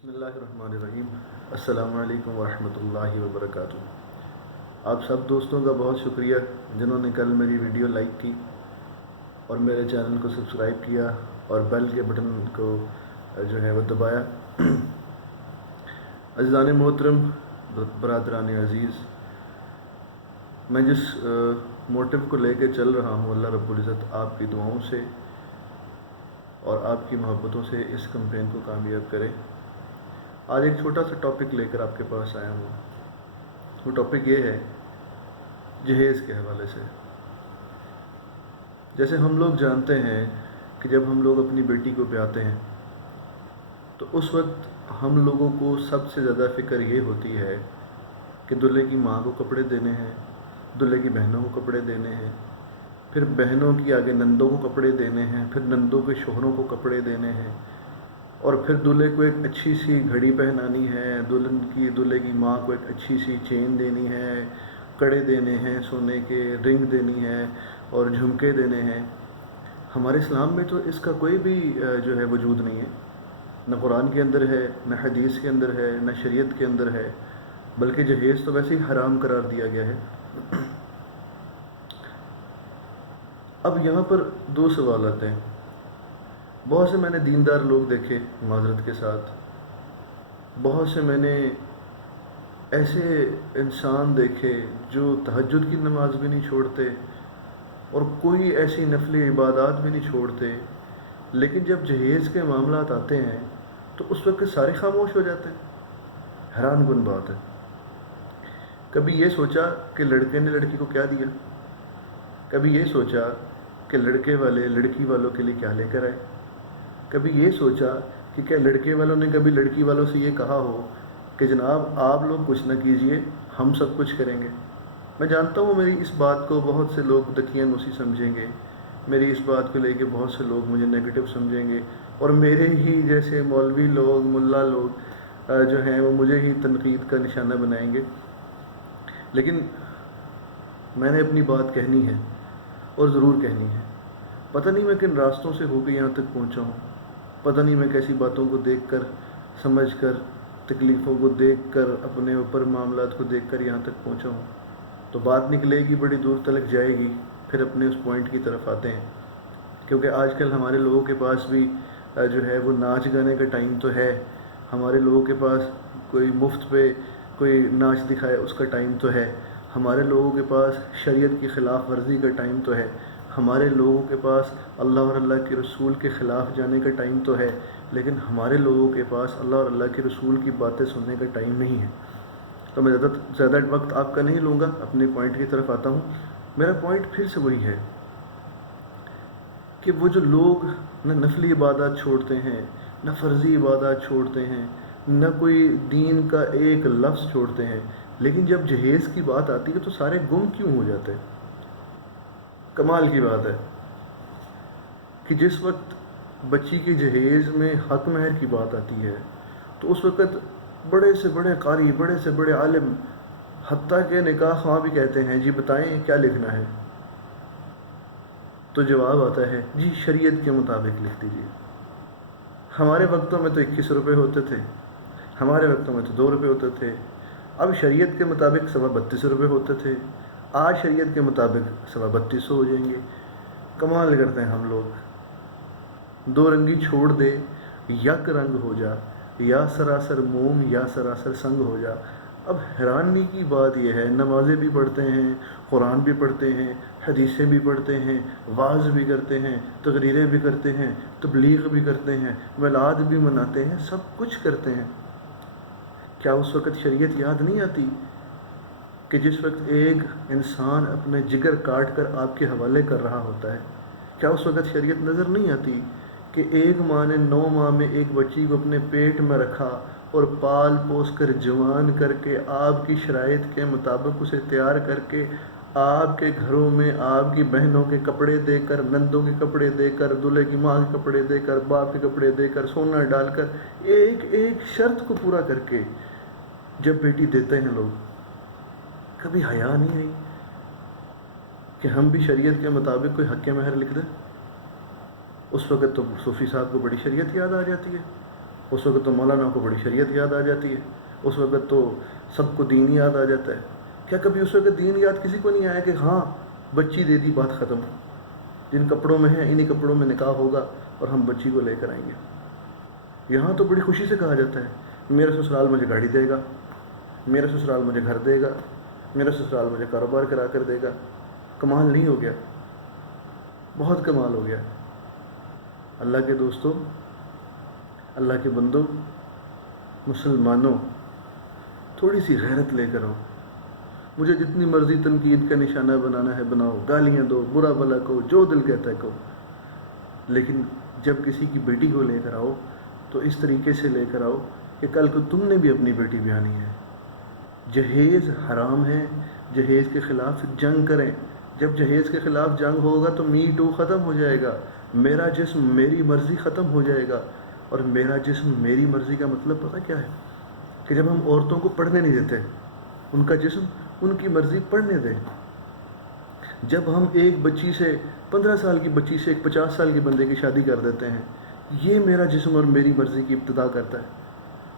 बसमिल्लाहिर्रहमानिर्रहीम। अस्सलामु अलैकुम वरहमतुल्लाहि वबरकातुहू। आप सब दोस्तों का बहुत शुक्रिया जिन्होंने कल मेरी वीडियो लाइक की और मेरे चैनल को सब्सक्राइब किया और बेल के बटन को जो है वो दबाया। अज़ीज़ान मोहतरम, बरादरान अज़ीज़, मैं जिस मोटिव को लेकर चल रहा हूँ, अल्लाह रब्बुल इज़्ज़त आपकी दुआओं से और आपकी मोहब्बतों से इस कैंपेन को कामयाब करे। आज एक छोटा सा टॉपिक लेकर आपके पास आया हूँ। वो टॉपिक ये है जहेज़ के हवाले से। जैसे हम लोग जानते हैं कि जब हम लोग अपनी बेटी को ब्याहते हैं तो उस वक्त हम लोगों को सबसे ज़्यादा फ़िक्र ये होती है कि दूल्हे की माँ को कपड़े देने हैं, दूल्हे की बहनों को कपड़े देने हैं, फिर बहनों की आगे नंदों को कपड़े देने हैं, फिर नंदों के शोहरों को कपड़े देने हैं, और फिर दूल्हे को एक अच्छी सी घड़ी पहनानी है, दूल्हे की माँ को एक अच्छी सी चेन देनी है, कड़े देने हैं, सोने के रिंग देनी है और झुमके देने हैं। हमारे इस्लाम में तो इसका कोई भी जो है वजूद नहीं है। न कुरान के अंदर है, न हदीस के अंदर है, न शरीयत के अंदर है, बल्कि जहेज़ तो वैसे ही हराम करार दिया गया है। अब यहाँ पर दो सवाल आते हैं। बहुत से मैंने दीनदार लोग देखे, माजरत के साथ, बहुत से मैंने ऐसे इंसान देखे जो तहज्जुद की नमाज भी नहीं छोड़ते और कोई ऐसी नफली इबादत भी नहीं छोड़ते, लेकिन जब जहेज़ के मामलात आते हैं तो उस वक्त सारे खामोश हो जाते हैं। हैरान कुन बात है। कभी ये सोचा कि लड़के ने लड़की को क्या दिया, कभी ये सोचा कि लड़के वाले लड़की वालों के लिए क्या लेकर आए, कभी ये सोचा कि क्या लड़के वालों ने कभी लड़की वालों से ये कहा हो कि जनाब आप लोग कुछ ना कीजिए, हम सब कुछ करेंगे। मैं जानता हूँ मेरी इस बात को बहुत से लोग दकियानूसी समझेंगे, मेरी इस बात को लेके बहुत से लोग मुझे नेगेटिव समझेंगे और मेरे ही जैसे मौलवी लोग, मुल्ला लोग जो हैं वो मुझे ही तनकीद का निशाना बनाएंगे। लेकिन मैंने अपनी बात कहनी है और ज़रूर कहनी है। पता नहीं मैं किन रास्तों से होकर यहाँ तक पहुँचा हूँ, पता नहीं मैं कैसी बातों को देखकर, समझकर, तकलीफ़ों को देखकर, अपने ऊपर मामलात को देखकर यहाँ तक पहुँचा हूँ। तो बात निकलेगी, बड़ी दूर तक जाएगी। फिर अपने उस पॉइंट की तरफ आते हैं, क्योंकि आजकल हमारे लोगों के पास भी जो है वो नाच गाने का टाइम तो है, हमारे लोगों के पास कोई मुफ्त पे कोई नाच दिखाए उसका टाइम तो है, हमारे लोगों के पास शरीयत की ख़िलाफ़ वर्जी का टाइम तो है, हमारे लोगों के पास अल्लाह और अल्लाह के रसूल के ख़िलाफ़ जाने का टाइम तो है, लेकिन हमारे लोगों के पास अल्लाह और अल्लाह के रसूल की बातें सुनने का टाइम नहीं है। तो मैं ज़्यादा वक्त आपका नहीं लूँगा, अपने पॉइंट की तरफ आता हूँ। मेरा पॉइंट फिर से वही है कि वो जो लोग न नफली इबादत छोड़ते हैं, न फ़र्ज़ी इबादत छोड़ते हैं, न कोई दीन का एक लफ्ज़ छोड़ते हैं, लेकिन जब जहेज़ की बात आती है तो सारे गुम क्यों हो जाते हैं। कमाल की बात है कि जिस वक्त बच्ची के जहेज़ में हक महर की बात आती है तो उस वक्त बड़े से बड़े कारी, बड़े से बड़े आलिम, हत्ता के निकाह ख़्वाह भी कहते हैं जी बताएं क्या लिखना है, तो जवाब आता है जी शरीयत के मुताबिक लिख दीजिए। हमारे वक्तों में तो 21 रुपये होते थे, हमारे वक्तों में तो 2 रुपये होते थे, अब शरीयत के मुताबिक 32.25 रुपये होते थे, आज शरीयत के मुताबिक 32.25 हो जाएंगे। कमाल करते हैं हम लोग। दो रंगी छोड़ दे, यक रंग हो जा, या सरासर मोम या सरासर संग हो जा। अब हैरानी की बात यह है, नमाज़ें भी पढ़ते हैं, कुरान भी पढ़ते हैं, हदीसें भी पढ़ते हैं, वाज़ भी करते हैं, तकरीरें भी करते हैं, तबलीग भी करते हैं, मिलाद भी मनाते हैं, सब कुछ करते हैं। क्या उस वक़्त शरीयत याद नहीं आती कि जिस वक्त एक इंसान अपने जिगर काट कर आपके हवाले कर रहा होता है, क्या उस वक़्त शरीयत नज़र नहीं आती कि एक माँ ने 9 माह में एक बच्ची को अपने पेट में रखा और पाल पोस कर जवान करके आपकी शराइत के मुताबिक उसे तैयार करके आपके घरों में आपकी बहनों के कपड़े देकर, नंदों के कपड़े देकर, दूल्हे की माँ के कपड़े देकर, बाप के कपड़े देकर, सोना डालकर, एक एक शर्त को पूरा करके जब बेटी देते हैं लोग, कभी हया नहीं आई कि हम भी शरीयत के मुताबिक कोई हक़ महर लिख दें। उस वक़्त तो सूफ़ी साहब को बड़ी शरीयत याद आ जाती है। اس وقت تو مولانا کو بڑی شریعت یاد آ جاتی ہے، اس وقت تو سب کو دین یاد آ جاتا ہے۔ کیا کبھی اس وقت دین یاد کسی کو نہیں آیا کہ ہاں بچی دے دی، بات ختم، جن کپڑوں میں ہے انہی کپڑوں میں نکاح ہوگا اور ہم بچی کو لے کر آئیں گے؟ یہاں تو بڑی خوشی سے کہا جاتا ہے میرا سسرال مجھے گاڑی دے گا، میرا سسرال مجھے گھر دے گا، میرا سسرال مجھے کاروبار کرا کر دے گا۔ کمال نہیں ہو گیا؟ بہت کمال ہو گیا۔ اللہ کے دوستوں، اللہ کے بندوں، مسلمانوں، تھوڑی سی غیرت لے کر آؤ۔ مجھے جتنی مرضی تنقید کا نشانہ بنانا ہے بناؤ، گالیاں دو، برا بھلا کہو، جو دل کہتا ہے کہو، لیکن جب کسی کی بیٹی کو لے کر آؤ تو اس طریقے سے لے کر آؤ کہ کل کو تم نے بھی اپنی بیٹی بیانی ہے۔ جہیز حرام ہے، جہیز کے خلاف جنگ کریں۔ جب جہیز کے خلاف جنگ ہوگا تو می ٹو ختم ہو جائے گا، میرا جسم میری مرضی ختم ہو جائے گا۔ اور میرا جسم میری مرضی کا مطلب پتہ کیا ہے؟ کہ جب ہم عورتوں کو پڑھنے نہیں دیتے، ان کا جسم ان کی مرضی پڑھنے دیں۔ جب ہم ایک بچی سے 15 سال کی بچی سے ایک 50 سال کے بندے کی شادی کر دیتے ہیں، یہ میرا جسم اور میری مرضی کی ابتدا کرتا ہے۔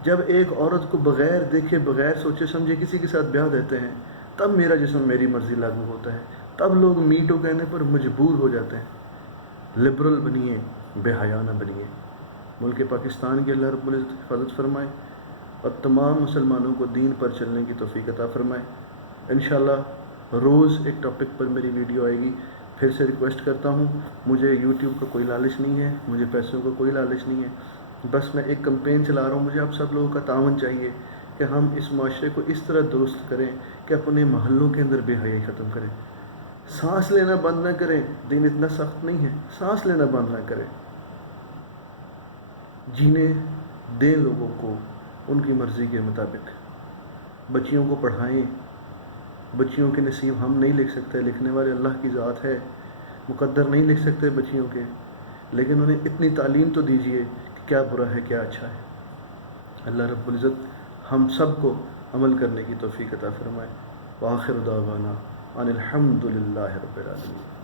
جب ایک عورت کو بغیر دیکھے بغیر سوچے سمجھے کسی کے ساتھ بیاہ دیتے ہیں، تب میرا جسم میری مرضی لاگو ہوتا ہے، تب لوگ میٹو کہنے پر مجبور ہو جاتے ہیں۔ لبرل بنیے، بے حیا نہ بنیے۔ ملک پاکستان کی اللہ رب العزت حفاظت فرمائے اور تمام مسلمانوں کو دین پر چلنے کی توفیق عطا فرمائے۔ انشاءاللہ روز ایک ٹاپک پر میری ویڈیو آئے گی۔ پھر سے ریکویسٹ کرتا ہوں، مجھے یوٹیوب کا کوئی لالچ نہیں ہے، مجھے پیسوں کا کوئی لالچ نہیں ہے، بس میں ایک کمپین چلا رہا ہوں۔ مجھے آپ سب لوگوں کا تعاون چاہیے کہ ہم اس معاشرے کو اس طرح درست کریں کہ اپنے محلوں کے اندر بے حیائی ختم کریں۔ سانس لینا بند نہ کریں، دین اتنا سخت نہیں ہے، سانس لینا بند نہ کریں۔ جینے دیں لوگوں کو ان کی مرضی کے مطابق۔ بچیوں کو پڑھائیں، بچیوں کے نصیب ہم نہیں لکھ سکتے، لکھنے والے اللہ کی ذات ہے، مقدر نہیں لکھ سکتے بچیوں کے، لیکن انہیں اتنی تعلیم تو دیجیے کہ کیا برا ہے کیا اچھا ہے۔ اللہ رب العزت ہم سب کو عمل کرنے کی توفیق عطا فرمائے۔ وآخر دعوانا ان الحمد للہ رب العالمین۔